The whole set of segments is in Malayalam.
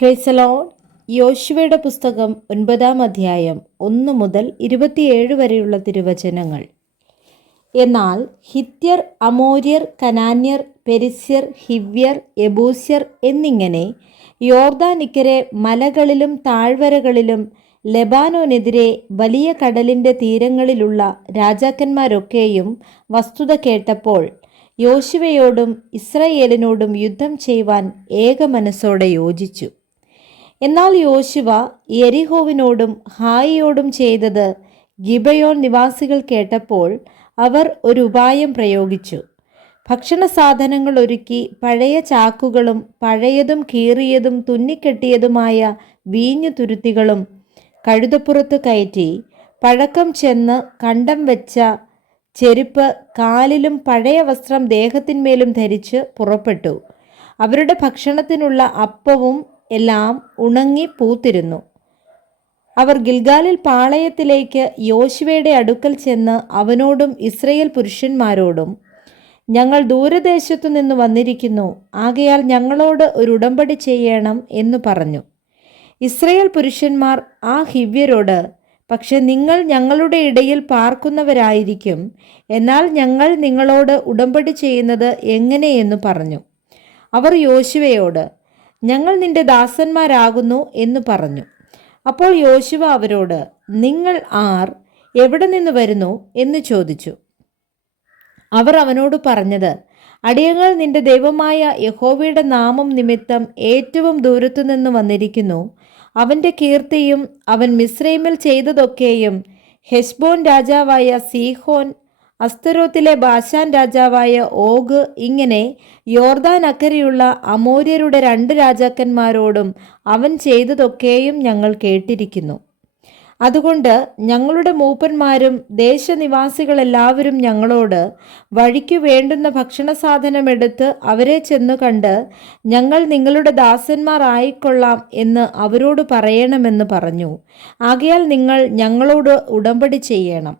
Praise the Lord. യോശുവയുടെ പുസ്തകം 9-ാം അധ്യായം 1 മുതൽ 27 വരെയുള്ള തിരുവചനങ്ങൾ. എന്നാൽ ഹിത്യർ, അമോര്യർ, കനാന്യർ, പെരിസ്യർ, ഹിവ്യർ, യെബൂസ്യർ എന്നിങ്ങനെ യോർദാനിക്കരെ മലകളിലും താഴ്വരകളിലും ലെബാനോനെതിരെ വലിയ കടലിൻ്റെ തീരങ്ങളിലുള്ള രാജാക്കന്മാരൊക്കെയും വസ്തുത കേട്ടപ്പോൾ യോശുവയോടും ഇസ്രായേലിനോടും യുദ്ധം ചെയ്യുവാൻ ഏകമനസ്സോടെ യോജിച്ചു. എന്നാൽ യോശുവ യെരിഹോവിനോടും ഹായിയോടും ചെയ്തത് ഗിബയോൻ നിവാസികൾ കേട്ടപ്പോൾ അവർ ഒരു ഉപായം പ്രയോഗിച്ചു. ഭക്ഷണ സാധനങ്ങൾ ഒരുക്കി പഴയ ചാക്കുകളും പഴയതും കീറിയതും തുന്നിക്കെട്ടിയതുമായ വീഞ്ഞു തുരുത്തികളും കഴുതപ്പുറത്ത് കയറ്റി പഴക്കം ചെന്ന് കണ്ടം വെച്ച ചെരുപ്പ് കാലിലും പഴയ വസ്ത്രം ദേഹത്തിന്മേലും ധരിച്ച് പുറപ്പെട്ടു. അവരുടെ ഭക്ഷണത്തിനുള്ള അപ്പവും എല്ലാം ഉണങ്ങി പൂത്തിരുന്നു. അവർ ഗിൽഗാലിൽ പാളയത്തിലേക്ക് യോശുവയുടെ അടുക്കൽ ചെന്ന് അവനോടും ഇസ്രായേൽ പുരുഷന്മാരോടും, ഞങ്ങൾ ദൂരദേശത്തു നിന്ന് വന്നിരിക്കുന്നു, ആകയാൽ ഞങ്ങളോട് ഒരു ഉടമ്പടി ചെയ്യണം എന്ന് പറഞ്ഞു. ഇസ്രായേൽ പുരുഷന്മാർ ആ ഹിവ്യരോട്, പക്ഷെ നിങ്ങൾ ഞങ്ങളുടെ ഇടയിൽ പാർക്കുന്നവരായിരിക്കും, എന്നാൽ ഞങ്ങൾ നിങ്ങളോട് ഉടമ്പടി ചെയ്യുന്നത് എങ്ങനെയെന്ന് പറഞ്ഞു. അവർ യോശുവയോട്, ഞങ്ങൾ നിന്റെ ദാസന്മാരാകുന്നു എന്ന് പറഞ്ഞു. അപ്പോൾ യോശുവ അവരോട്, നിങ്ങൾ ആർ, എവിടെ നിന്ന് വരുന്നു എന്ന് ചോദിച്ചു. അവർ അവനോട് പറഞ്ഞത്, അടിയങ്ങൾ നിന്റെ ദൈവമായ യഹോവയുടെ നാമം നിമിത്തം ഏറ്റവും ദൂരത്തു നിന്ന് വന്നിരിക്കുന്നു. അവൻ്റെ കീർത്തിയും അവൻ മിസ്രൈമിൽ ചെയ്തതൊക്കെയും ഹെശ്ബോൻ രാജാവായ സീഹോൻ, അസ്തരോത്തിലെ ബാശാൻ രാജാവായ ഓഗ്, ഇങ്ങനെ യോർദാൻ അക്കരെയുള്ള അമോര്യരുടെ 2 രാജാക്കന്മാരോടും അവൻ ചെയ്തതൊക്കെയും ഞങ്ങൾ കേട്ടിരിക്കുന്നു. അതുകൊണ്ട് ഞങ്ങളുടെ മൂപ്പന്മാരും ദേശനിവാസികളെല്ലാവരും ഞങ്ങളോട്, വഴിക്കു വേണ്ടുന്ന ഭക്ഷണ സാധനമെടുത്ത് അവരെ ചെന്നു കണ്ട് ഞങ്ങൾ നിങ്ങളുടെ ദാസന്മാർ ആയിക്കൊള്ളാം എന്ന് അവരോട് പറയണമെന്ന് പറഞ്ഞു. ആകയാൽ നിങ്ങൾ ഞങ്ങളോട് ഉടമ്പടി ചെയ്യണം.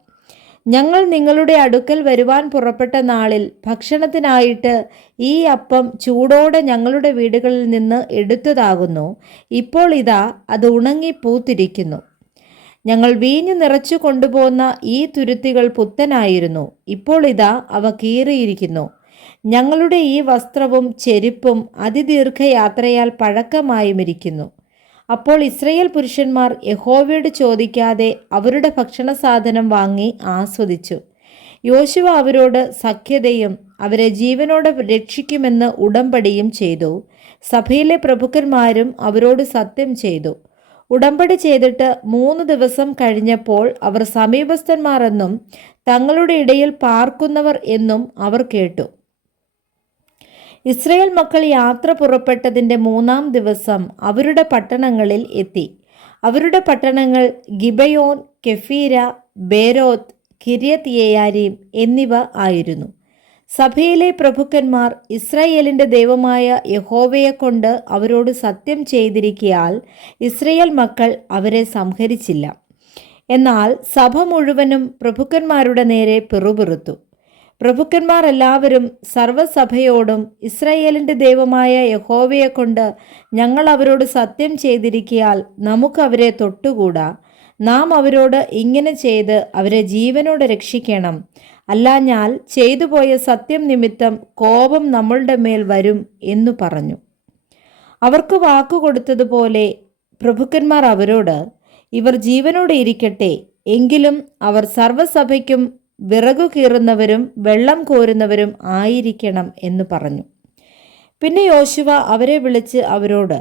ഞങ്ങൾ നിങ്ങളുടെ അടുക്കൽ വരുവാൻ പുറപ്പെട്ട നാളിൽ ഭക്ഷണത്തിനായിട്ട് ഈ അപ്പം ചൂടോടെ ഞങ്ങളുടെ വീടുകളിൽ നിന്ന് എടുത്തതാകുന്നു. ഇപ്പോൾ ഇതാ അത് ഉണങ്ങി പൂത്തിരിക്കുന്നു. ഞങ്ങൾ വീഞ്ഞു നിറച്ചു കൊണ്ടുപോകുന്ന ഈ തുരുത്തികൾ പുത്തനായിരുന്നു, ഇപ്പോൾ ഇതാ അവ കീറിയിരിക്കുന്നു. ഞങ്ങളുടെ ഈ വസ്ത്രവും ചെരുപ്പും അതിദീർഘയാത്രയാൽ പഴക്കമായുമിരിക്കുന്നു. അപ്പോൾ ഇസ്രായേൽ പുരുഷന്മാർ യഹോവയോട് ചോദിക്കാതെ അവരുടെ ഭക്ഷണ സാധനം വാങ്ങി ആസ്വദിച്ചു. യോശുവ അവരോട് സഖ്യതയും അവരെ ജീവനോടെ രക്ഷിക്കുമെന്ന് ഉടമ്പടിയും ചെയ്തു. സഭയിലെ പ്രഭുക്കന്മാരും അവരോട് സത്യം ചെയ്തു. ഉടമ്പടി ചെയ്തിട്ട് 3 ദിവസം കഴിഞ്ഞപ്പോൾ അവർ സമീപസ്ഥന്മാർ എന്നും തങ്ങളുടെ ഇടയിൽ പാർക്കുന്നവർ എന്നും അവർ കേട്ടു. ഇസ്രായേൽ മക്കൾ യാത്ര പുറപ്പെട്ടതിൻ്റെ 3-ാം ദിവസം അവരുടെ പട്ടണങ്ങളിൽ എത്തി. അവരുടെ പട്ടണങ്ങൾ ഗിബയോൻ, കെഫീര, ബേരോത്ത്, കിര്യത്ത് യെയാരീം എന്നിവ ആയിരുന്നു. സഭയിലെ പ്രഭുക്കന്മാർ ഇസ്രായേലിൻ്റെ ദൈവമായ യഹോവയെ കൊണ്ട് അവരോട് സത്യം ചെയ്തിരിക്കയാൽ ഇസ്രായേൽ മക്കൾ അവരെ സംഹരിച്ചില്ല. എന്നാൽ സഭ മുഴുവനും പ്രഭുക്കന്മാരുടെ നേരെ പിറുപിറുത്തു. പ്രഭുക്കന്മാർ എല്ലാവരും സർവ്വസഭയോടും, ഇസ്രായേലിൻ്റെ ദൈവമായ യഹോവയെ കൊണ്ട് ഞങ്ങൾ അവരോട് സത്യം ചെയ്തിരിക്കയാൽ നമുക്ക് അവരെ തൊട്ടുകൂടാ. നാം അവരോട് ഇങ്ങനെ ചെയ്ത് അവരെ ജീവനോടെ രക്ഷിക്കണം, അല്ലാഞ്ഞാൽ ചെയ്തുപോയ സത്യം നിമിത്തം കോപം നമ്മളുടെ മേൽ വരും എന്നു പറഞ്ഞു. അവർക്ക് വാക്കുകൊടുത്തതുപോലെ പ്രഭുക്കന്മാർ അവരോട്, ഇവർ ജീവനോടെ ഇരിക്കട്ടെ, എങ്കിലും അവർ സർവ്വസഭയ്ക്കും വിറകു കീറുന്നവരും വെള്ളം കോരുന്നവരും ആയിരിക്കണം എന്ന് പറഞ്ഞു. പിന്നെ യോശുവ അവരെ വിളിച്ച് അവരോട്,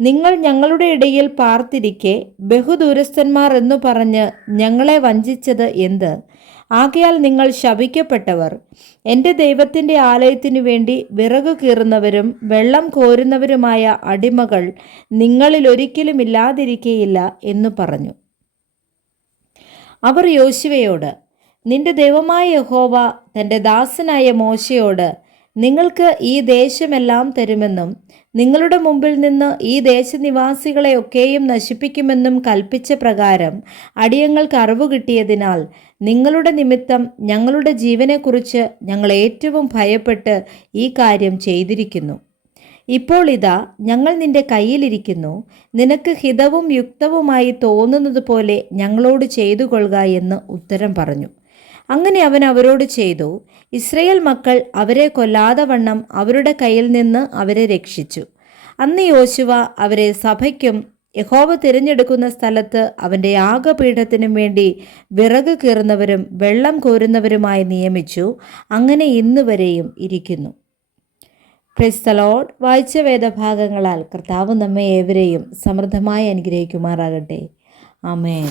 നിങ്ങൾ ഞങ്ങളുടെ ഇടയിൽ പാർത്തിരിക്കെ ബഹുദൂരസ്ഥന്മാർ എന്നു പറഞ്ഞ് ഞങ്ങളെ വഞ്ചിച്ചത് എന്ത്? ആകയാൽ നിങ്ങൾ ശപിക്കപ്പെട്ടവർ. എൻ്റെ ദൈവത്തിൻ്റെ ആലയത്തിനു വേണ്ടി വിറകു കീറുന്നവരും വെള്ളം കോരുന്നവരുമായ അടിമകൾ നിങ്ങളിൽ ഒരിക്കലും ഇല്ലാതിരിക്കയില്ല എന്ന് പറഞ്ഞു. അവർ യോശുവയോട്, നിന്റെ ദൈവമായ യഹോവ തൻ്റെ ദാസനായ മോശയോട്, നിങ്ങൾക്ക് ഈ ദേശമെല്ലാം തരുമെന്നും നിങ്ങളുടെ മുമ്പിൽ നിന്ന് ഈ ദേശനിവാസികളെയൊക്കെയും നശിപ്പിക്കുമെന്നും കൽപ്പിച്ച പ്രകാരം അടിയങ്ങൾക്ക് അറിവ് കിട്ടിയതിനാൽ നിങ്ങളുടെ നിമിത്തം ഞങ്ങളുടെ ജീവനെക്കുറിച്ച് ഞങ്ങൾ ഏറ്റവും ഭയപ്പെട്ട് ഈ കാര്യം ചെയ്തിരിക്കുന്നു. ഇപ്പോൾ ഇതാ ഞങ്ങൾ നിന്റെ കയ്യിലിരിക്കുന്നു, നിനക്ക് ഹിതവും യുക്തവുമായി തോന്നുന്നത് പോലെ ഞങ്ങളോട് ചെയ്തു കൊള്ളുക എന്ന് ഉത്തരം പറഞ്ഞു. അങ്ങനെ അവൻ അവരോട് ചെയ്തു. ഇസ്രയേൽ മക്കൾ അവരെ കൊല്ലാതെ വണ്ണം അവരുടെ കയ്യിൽ നിന്ന് അവരെ രക്ഷിച്ചു. അന്ന് യോശുവ അവരെ സഭയ്ക്കും യഹോവ തിരഞ്ഞെടുക്കുന്ന സ്ഥലത്ത് അവൻ്റെ യാഗപീഠത്തിനും വേണ്ടി വിറക് കീറുന്നവരും വെള്ളം കോരുന്നവരുമായി നിയമിച്ചു. അങ്ങനെ ഇന്നുവരെയും ഇരിക്കുന്നു. Praise the Lord. വായിച്ച വേദഭാഗങ്ങളാൽ കർത്താവ് നമ്മെ ഏവരെയും സമൃദ്ധമായി അനുഗ്രഹിക്കുമാറാകട്ടെ. ആമേൻ.